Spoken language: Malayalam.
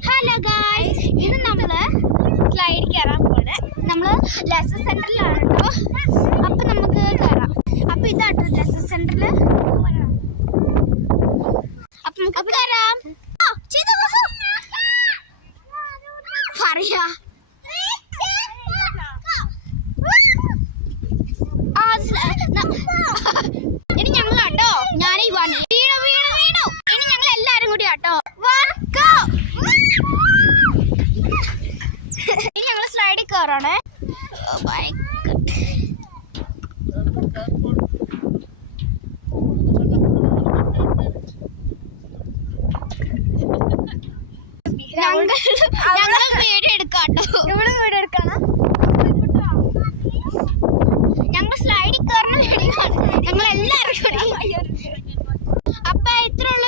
ഹലോ ഗായ്സ്, ഇത് നമ്മള് സ്ലൈഡ് കയറാൻ പോലെ നമ്മള് ലെസൺ സെന്ററിലാണ് കേട്ടോ. അപ്പൊ നമുക്ക് കയറാം. അപ്പൊ ഇതാട്ടോ ലെസൺ സെന്ററില്. അപ്പൊ നമുക്ക് കയറാം. പറയാ ഇനി ഞങ്ങളാട്ടോ, ഞാനീ വീണു. ഇനി ഞങ്ങൾ എല്ലാരും കൂടി ആട്ടോ. ഇനി ഞങ്ങൾ സ്ലൈഡിൽ കയറാണേ. ഞങ്ങൾ വീഡിയോ എടുക്കാട്ടോ. ഇവിടെ വീഡിയോ എടുക്കണം. ഞങ്ങൾ സ്ലൈഡിൽ കയറുന്ന വീഡിയോ ആണ് ഞങ്ങൾ എല്ലാവരും കൂടി. അപ്പൊ ഇത്രയുള്ള